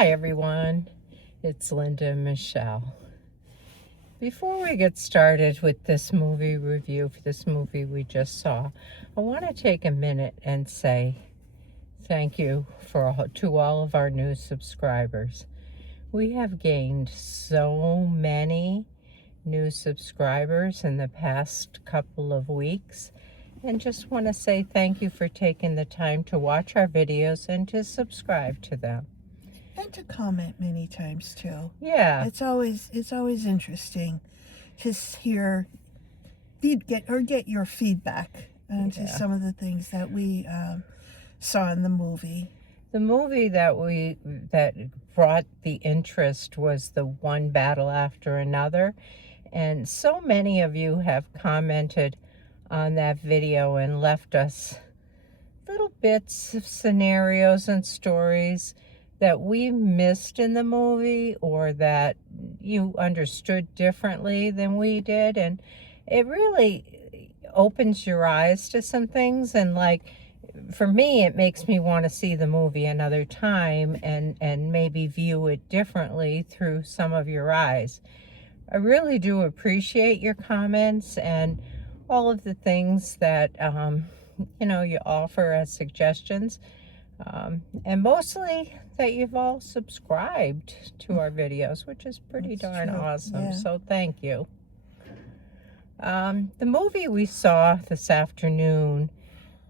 Hi everyone, it's Linda and Michelle. Before we get started with this movie review for this movie we just saw, I want to take a minute and say thank you to all of our new subscribers. We have gained so many new subscribers in the past couple of weeks, and just want to say thank you for taking the time to watch our videos and to subscribe to them. And to comment many times too. Yeah. It's always interesting to hear get your feedback to some of the things that we saw in the movie. The movie that brought the interest was The One Battle After Another, and so many of you have commented on that video and left us little bits of scenarios and stories that we missed in the movie, or that you understood differently than we did, and it really opens your eyes to some things. And like, for me, it makes me want to see the movie another time and maybe view it differently through some of your eyes. I really do appreciate your comments and all of the things that you offer as suggestions. And mostly that you've all subscribed to our videos, which is pretty darn awesome. Yeah. So thank you. The movie we saw this afternoon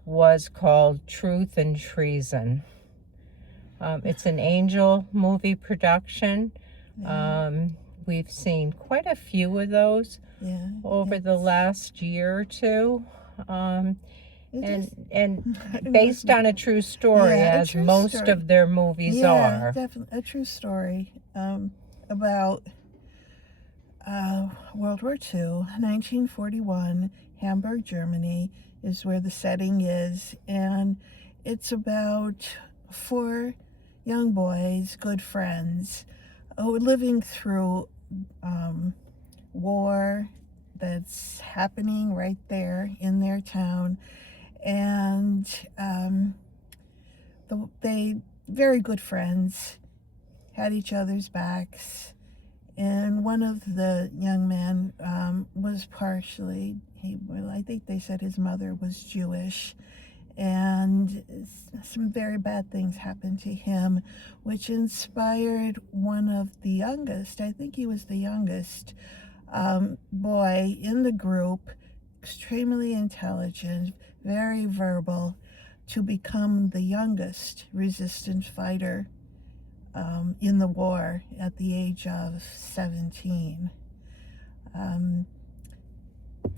was called Truth and Treason. It's an Angel movie production. We've seen quite a few of those over the last year or two. And based on a true story, as most of their movies are. Yeah, definitely a true story about World War II, 1941, Hamburg, Germany is where the setting is, and it's about 4 young boys, good friends, who are living through war that's happening right there in their town. And they, very good friends, had each other's backs. And one of the young men was partially, I think they said his mother was Jewish. And some very bad things happened to him, which inspired one of the youngest, I think he was the youngest boy in the group, extremely intelligent, very verbal, to become the youngest resistance fighter in the war at the age of 17.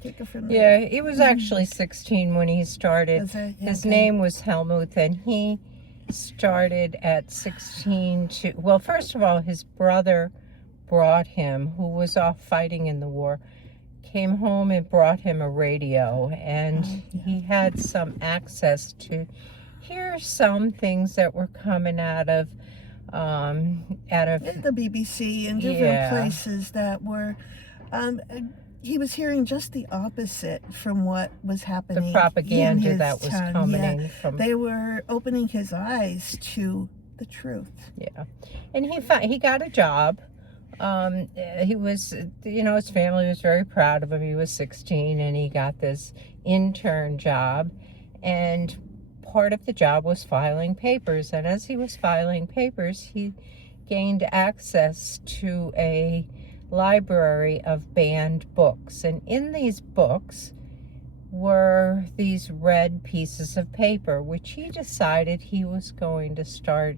Take it from there. Yeah, he was actually 16 when he started. His name was Helmut, and he started at 16 to, well, first of all, his brother brought him, who was off fighting in the war, came home and brought him a radio, and he had some access to hear some things that were coming out of the BBC and different places that were he was hearing just the opposite from what was happening. The propaganda that was coming from. They were opening his eyes to the truth. Yeah, and he got a job. He was, his family was very proud of him. He was 16 and he got this intern job, and part of the job was filing papers. And as he was filing papers, he gained access to a library of banned books. And in these books were these red pieces of paper, which he decided he was going to start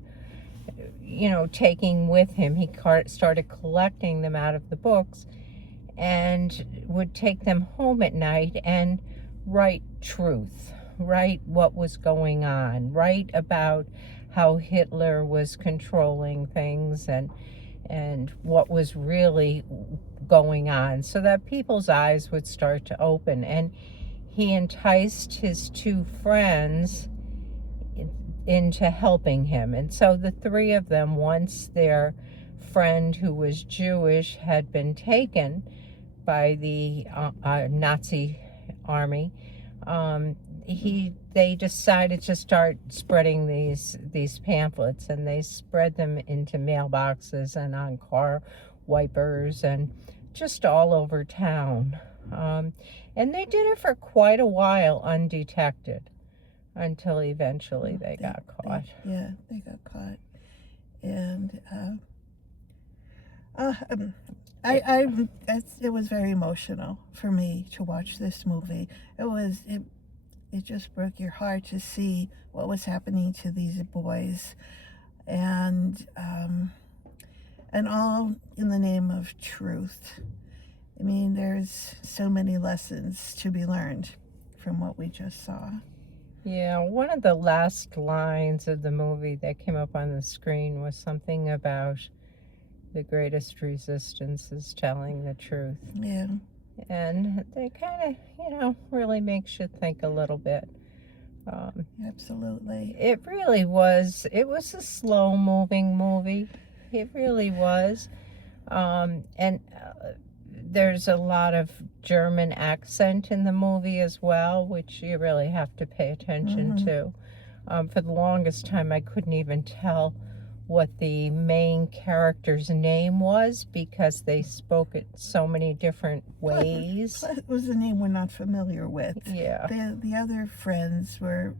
taking with him. He started collecting them out of the books and would take them home at night and write truth, write what was going on, write about how Hitler was controlling things and what was really going on, so that people's eyes would start to open. And he enticed his 2 friends into helping him. And so the 3 of them, once their friend who was Jewish had been taken by the Nazi army, they decided to start spreading these pamphlets, and they spread them into mailboxes and on car wipers and just all over town. And they did it for quite a while undetected until eventually they got caught. They got caught. And it was very emotional for me to watch this movie. It just broke your heart to see what was happening to these boys, and all in the name of truth. I mean, there's so many lessons to be learned from what we just saw. Yeah, one of the last lines of the movie that came up on the screen was something about the greatest resistance is telling the truth. Yeah. And they kind of, really makes you think a little bit. Absolutely. It really was. It was a slow-moving movie. It really was. And there's a lot of German accent in the movie as well, which you really have to pay attention to. For the longest time, I couldn't even tell what the main character's name was because they spoke it so many different ways. It was a name we're not familiar with. Yeah. The other friends were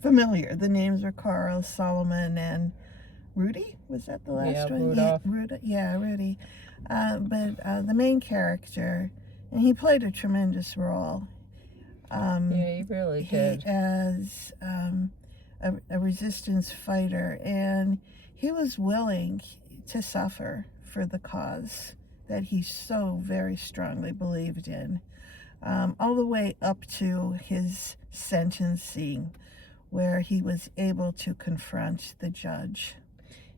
familiar. The names were Carl, Solomon, and Rudy. Was that the last one? Rudolph. Rudy. But the main character, and he played a tremendous role. Yeah, he really did. As a resistance fighter, and he was willing to suffer for the cause that he so very strongly believed in, all the way up to his sentencing, where he was able to confront the judge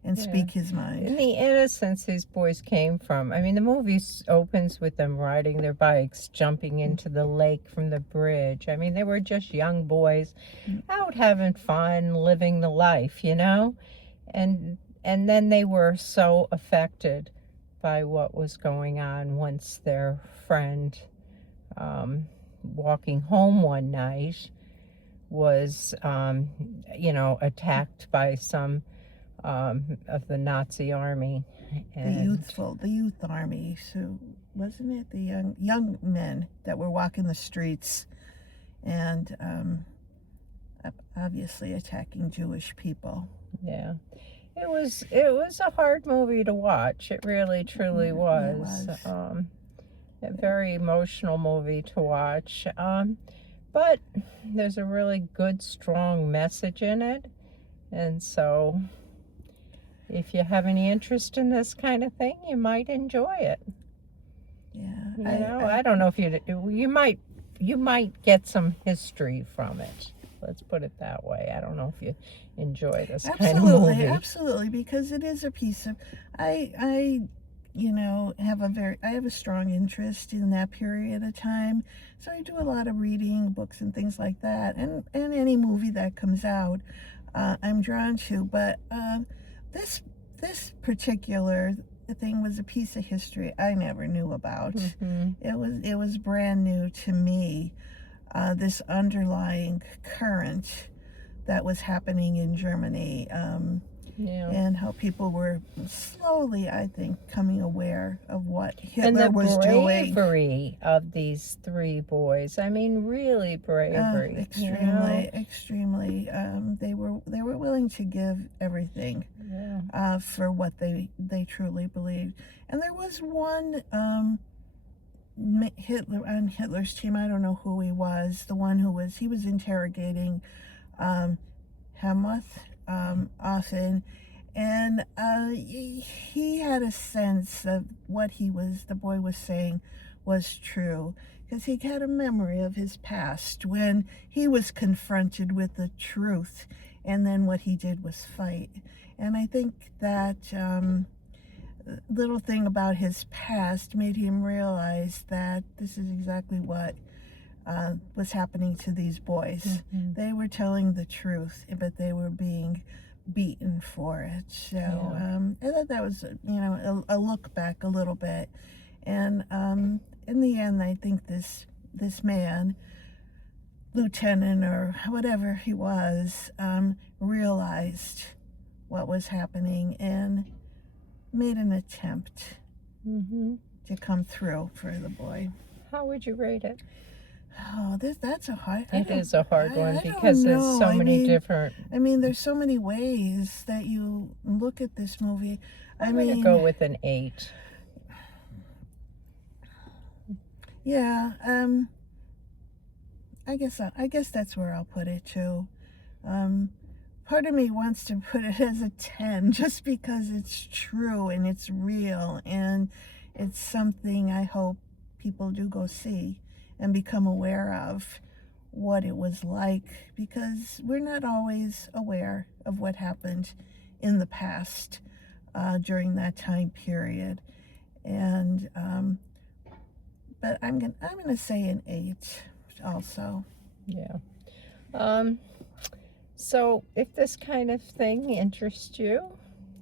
and speak his mind. And the innocence these boys came from. I mean, the movie opens with them riding their bikes, jumping into the lake from the bridge. I mean, they were just young boys out having fun, living the life, And then they were so affected by what was going on once their friend, walking home one night, was, attacked by some of the Nazi army. And the youth army. So wasn't it the young men that were walking the streets and obviously attacking Jewish people? Yeah. It was a hard movie to watch. It really truly was. A very emotional movie to watch. But there's a really good, strong message in it. And so if you have any interest in this kind of thing, you might enjoy it. Yeah. I don't know if you might get some history from it. Let's put it that way. I don't know if you enjoy this kind of movie. Absolutely, because it is a piece of I have a strong interest in that period of time. So I do a lot of reading, books and things like that, and any movie that comes out, I'm drawn to. But this particular thing was a piece of history I never knew about. It was brand new to me. This underlying current that was happening in Germany, and how people were slowly, I think, coming aware of what Hitler was doing. And the bravery of these three boys. I mean, really bravery. Extremely. They were willing to give everything for what they truly believed. And there was one Hitler on Hitler's team. I don't know who he was. The one who was interrogating Helmuth often, and he had a sense of what the boy was saying was true, because he had a memory of his past when he was confronted with the truth, and then what he did was fight. And I think that little thing about his past made him realize that this is exactly what was happening to these boys. They were telling the truth, but they were being beaten for it. So I thought that was a look back a little bit. And in the end, I think this man lieutenant or whatever he was realized what was happening and made an attempt to come through for the boy. How would you rate it? Oh, that's a hard. It is a hard one I because don't there's know. so many different. I mean, there's so many ways that you look at this movie. I'm gonna go with an 8. Yeah. I guess that's where I'll put it too. Part of me wants to put it as a 10 just because it's true and it's real and it's something I hope people do go see and become aware of what it was like, because we're not always aware of what happened in the past during that time period. And but I'm gonna say an 8 also. Yeah. So if this kind of thing interests you,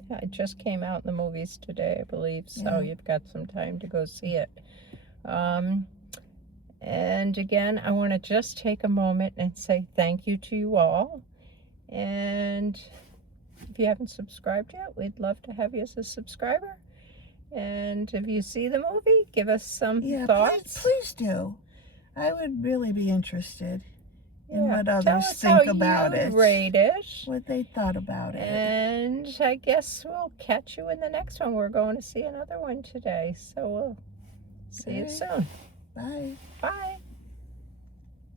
it just came out in the movies today, I believe, so you've got some time to go see it. And again, I want to just take a moment and say thank you to you all. And if you haven't subscribed yet, we'd love to have you as a subscriber. And if you see the movie, give us some thoughts. Please do. I would really be interested in what others Tell us think how about you'd it. rate it. What they thought about it. And I guess we'll catch you in the next one. We're going to see another one today. So we'll see you soon. Bye. Bye.